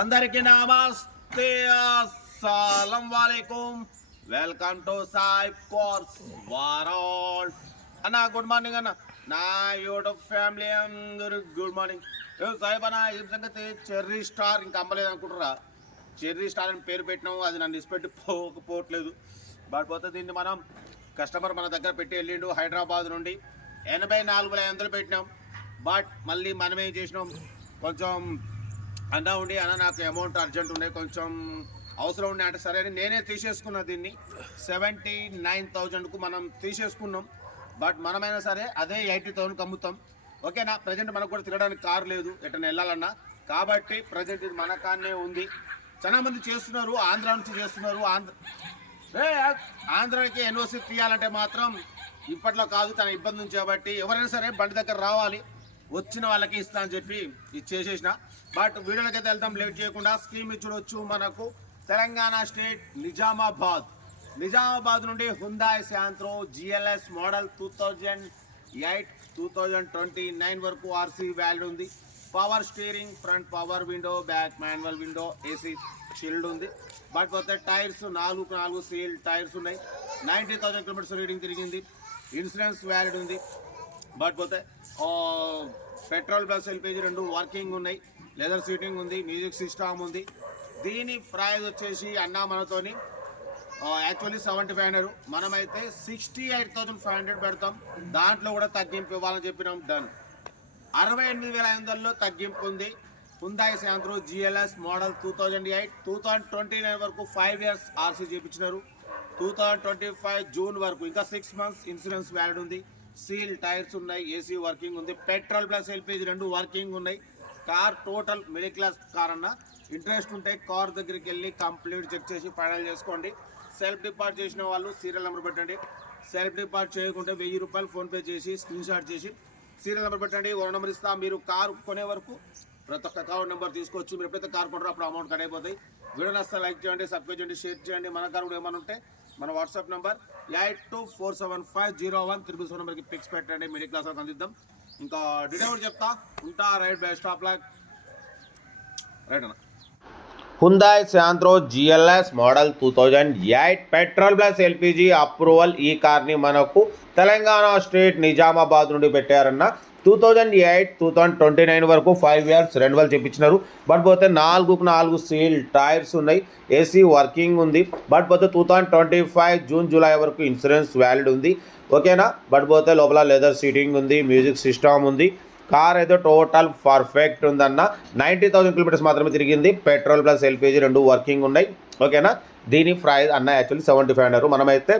అందరికీ నమస్తే, అస్సలం వాలేకుం. Welcome to Sai cars world. అన్న గుడ్ మార్నింగ్ అన్న. నా యూట్యూబ్ ఫ్యామిలీ అందరూ గుడ్ మార్నింగ్. సాయిబ్ అన్న, ఏం సంగతి? చెర్రీ స్టార్ ఇంకా అమ్మలేదు అనుకుంటారా? చెర్రీ స్టార్ అని పేరు పెట్టినాము, అది నన్ను ఇచ్చిపెట్టి పోవట్లేదు. బట్ పోతే దీన్ని మనం కస్టమర్ మన దగ్గర పెట్టి వెళ్ళిండు హైదరాబాద్ నుండి. 84,500 పెట్టినాం. బట్ మళ్ళీ మనమేం చేసినాం, కొంచెం అన్న ఉండి అన్న నాకు అమౌంట్ అర్జెంట్ ఉన్నాయి, కొంచెం అవసరం ఉండే అంటే సరే అని నేనే తీసేసుకున్నా. దీన్ని 79,000కు మనం తీసేసుకున్నాం. బట్ మనమైనా సరే అదే 80,000కి అమ్ముతాం. ఓకేనా? ప్రజెంట్ మనకు కూడా తిరగడానికి కారు లేదు ఎటన్నా వెళ్ళాలన్నా, కాబట్టి ప్రజెంట్ ఇది మన కాన్నే ఉంది. చాలా మంది చేస్తున్నారు, ఆంధ్ర నుంచి చేస్తున్నారు. ఆంధ్రాకి ఎన్ఓసి తీయాలంటే మాత్రం ఇప్పట్లో కాదు, తన ఇబ్బంది ఉంది కాబట్టి ఎవరైనా సరే బండి దగ్గర రావాలి, వచ్చిన వాళ్ళకి ఇస్తా అని చెప్పి ఇది చేసేసిన. బట్ వీడియోలకైతే వెళ్తాం లేట్ చేయకుండా. స్కీమ్ చూడొచ్చు. మనకు తెలంగాణ స్టేట్ నిజామాబాద్ నుండి హుందాయ్ శాంత్రో GLS మోడల్ 2008 2029 వరకు ఆర్సీ వాల్యూ ఉంది. Power steering, front power window, back manual window, AC chilled ఉంది. బట్ పోతే టైర్స్ 4 సీల్ టైర్స్ ఉన్నాయి. 90,000 కిలోమీటర్స్ రీడింగ్ తిరిగింది. ఇన్సూరెన్స్ వ్యాలిడ్ ఉంది. బట్ పోతే పెట్రోల్ ప్లస్ LPG 2 వర్కింగ్ ఉన్నాయి. లెదర్ సీటింగ్ ఉంది, మ్యూజిక్ సిస్టమ్ ఉంది. దీని ప్రైస్ వచ్చేసి అన్నా మనతోని యాక్చువల్లీ 7500, మనమైతే 68,500 పెడతాం. దాంట్లో కూడా తగ్గింపు ఇవ్వాలని చెప్పినాం. డన్. 68,500లో తగ్గింపు ఉంది. హుందాయ్ శాంత్రో GLS మోడల్ 2008 2029 వరకు 5 ఇయర్స్ ఆర్సీ చేయించినారు. 2025 జూన్ వరకు ఇంకా 6 మంత్స్ ఇన్సూరెన్స్ వ్యాలిడ్ ఉంది. సీల్ టైర్స్ ఉన్నాయి, ఏసీ వర్కింగ్ ఉంది. పెట్రోల్ ప్లస్ LPG 2 వర్కింగ్ ఉన్నాయి. Car total middle class car అన్న. ఇంట్రెస్ట్ ఉంటే కార్ దగ్గరికి వెళ్ళి కంప్లీట్ చెక్ చేసి ఫైనల్ చేసుకోండి. సెల్ఫ్ డిపార్ట్ చేసిన వాళ్ళు సీరియల్ నెంబర్ పెట్టండి. సెల్ఫ్ డిపార్ట్ చేయకుంటే 1000 రూపాయలు ఫోన్పే చేసి స్క్రీన్ షాట్ చేసి సీరియల్ నెంబర్ పెట్టండి. ఓన్ నెంబర్ ఇస్తా. మీరు కారు కొనే వరకు ప్రతి ఒక్క అకౌంట్ నెంబర్ తీసుకోవచ్చు. మీరు ఎప్పుడైతే కార్ కొంటారో అప్పుడు అమౌంట్ కట్ అయిపోతాయి. వీడియో నచ్చితే లైక్ చేయండి, సబ్స్క్రైబ్ చేయండి, షేర్ చేయండి. మన కారు కూడా ఏమైనా ఉంటే మన వాట్సాప్ నెంబర్ 82475013 నెంబర్కి పిక్స్ పెట్టండి. మిడిల్ క్లాస్ వరకు అందిద్దాం. ఇంకా డీటెయిల్ చెప్తా ఉంటా. Right by stop lock right అన్న. Hyundai Santro GLS model 2008 petrol plus LPG approval. ఈ కార్ని మనకు తెలంగాణ స్టేట్ నిజామాబాద్ నుండి పెట్టారన్న. 2008 2029 వరకు 5 ఇయర్స్ రెన్యువల్ చేయించినారు. బట్ పోతే 4 సీల్ టైర్స్ ఉన్నాయి, ఏసీ వర్కింగ్ ఉంది. బట్ పోతే 2025 జూన్ జూలై వరకు ఇన్సూరెన్స్ వ్యాలిడ్ ఉంది. ఓకేనా? బట్ పోతే లోపల లెదర్ సీటింగ్ ఉంది, మ్యూజిక్ సిస్టమ్ ఉంది. కార్ అయితే టోటల్ పర్ఫెక్ట్ ఉందన్న. 90,000 కిలోమీటర్స్ మాత్రమే తిరిగింది. పెట్రోల్ ప్లస్ LPG 2 వర్కింగ్ ఉన్నాయి. ఓకేనా? దీని ప్రైస్ అన్న యాక్చువల్లీ 7500, మనమైతే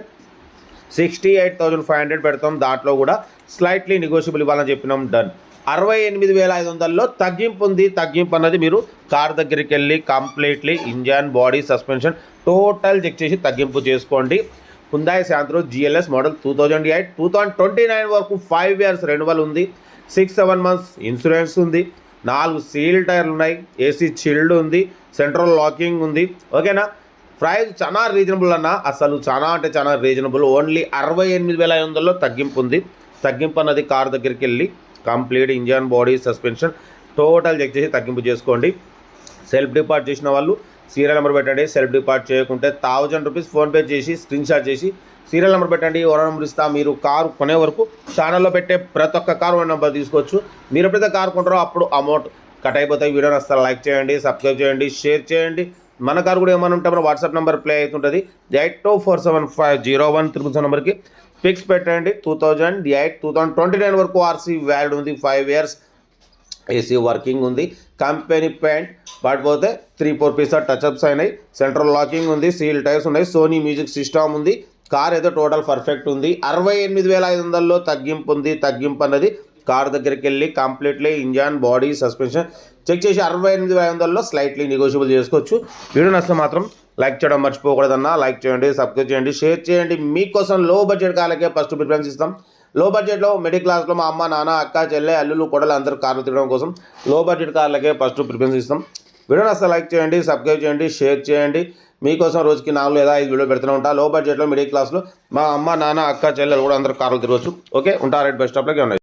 68,500 పెడతాం. దాంట్లో కూడా స్లైట్లీ నెగోషియబుల్ ఇవ్వాలని చెప్పినాం. డన్. 68,500లో తగ్గింపు ఉంది. తగ్గింపు అన్నది మీరు కార్ దగ్గరికి వెళ్ళి completely engine, body, suspension total check చేసి తగ్గింపు చేసుకోండి. హుందాయ్ శాంత్రో GLS మోడల్ 2008 2029 వరకు 5 ఇయర్స్ రెన్యువల్ ఉంది. 6-7 మంత్స్ ఇన్సూరెన్స్ ఉంది. 4 సీల్ టైర్లు ఉన్నాయి, ఏసీ చిల్డ్ ఉంది, సెంట్రల్ లాకింగ్ ఉంది. ఓకేనా? ప్రైస్ చాలా రీజనబుల్ అన్న. అసలు చాలా అంటే చాలా రీజనబుల్. ఓన్లీ 68,500లో తగ్గింపు ఉంది. తగ్గింపు అన్నది కార్ దగ్గరికి వెళ్ళి complete engine, body, suspension total check చేసి తగ్గింపు చేసుకోండి. సెల్ఫ్ డిపార్ట్ చేసిన వాళ్ళు సీరియల్ నెంబర్ పెట్టండి. సెల్ఫ్ డిపార్ట్ చేయకుంటే 1000 రూపీస్ ఫోన్పే చేసి స్క్రీన్ షాట్ చేసి సీరియల్ నెంబర్ పెట్టండి. ఓనర్ నెంబర్ ఇస్తా. మీరు కారు కొనే వరకు ఛానల్లో పెట్టే ప్రతి ఒక్క కారు ఓనర్ నెంబర్ తీసుకోవచ్చు. మీరు ఎప్పుడైతే కారు కొంటారో అప్పుడు అమౌంట్ కట్ అయిపోతాయి. వీడియో నచ్చితే లైక్ చేయండి, సబ్స్క్రైబ్ చేయండి, షేర్ చేయండి. మన కారు కూడా ఏమైనా ఉంటే మన వాట్సాప్ నెంబర్ ప్లే అవుతుంటుంది. 82475013 నెంబర్కి పిక్స్ పెట్టండి. 2008 2029 వరకు ఆర్సీ వ్యాలిడ్ ఉంది. 5 ఇయర్స్ ఏసీ వర్కింగ్ ఉంది. Company paint. బట్ పోతే 3-4 పీస్ టచ్అప్స్ అయినాయి. సెంట్రల్ లాకింగ్ ఉంది, సీల్ టైర్స్ ఉన్నాయి, సోనీ మ్యూజిక్ సిస్టమ్ ఉంది. కార్ అయితే టోటల్ పర్ఫెక్ట్ ఉంది. 68,500లో తగ్గింపు ఉంది. తగ్గింపు అన్నది కార్ దగ్గరికి వెళ్ళి completely engine, body, suspension check చేసి 68,500లో స్లైట్లీ నెగోషియబుల్ చేసుకోవచ్చు. వీడియో నచ్చితే మాత్రం లైక్ చేయడం మర్చిపోకూడదన్న. లైక్ చేయండి, సబ్స్క్రైబ్ చేయండి, షేర్ చేయండి. మీకోసం లో బడ్జెట్ కార్లకే ఫస్ట్ ప్రిఫరెన్స్ ఇస్తాం. లో బడ్జెట్లో మిడిల్ క్లాస్లో మా అమ్మ, నాన్న, అక్క, చెల్లె, అల్లులు, కొడలు అందరూ కార్లు తిరగడం కోసం లో బడ్జెట్ కార్లకే ఫస్ట్ ప్రిఫరెన్స్ ఇస్తాం. వీడియో నచ్చితే లైక్ చేయండి, సబ్స్క్రైబ్ చేయండి, షేర్ చేయండి. మీకోసం రోజుకి 4 లేదా 5 వీడియో పెడుతూనే ఉంటా. లో బడ్జెట్లో మిడిల్ క్లాస్లో మా అమ్మ, నాన్న, అక్క, చెల్లెలు కూడా అందరూ కార్లు తిరగవచ్చు. ఓకే, ఉంటా. రైట్ బస్ స్టాప్లోకి ఉన్నాయి.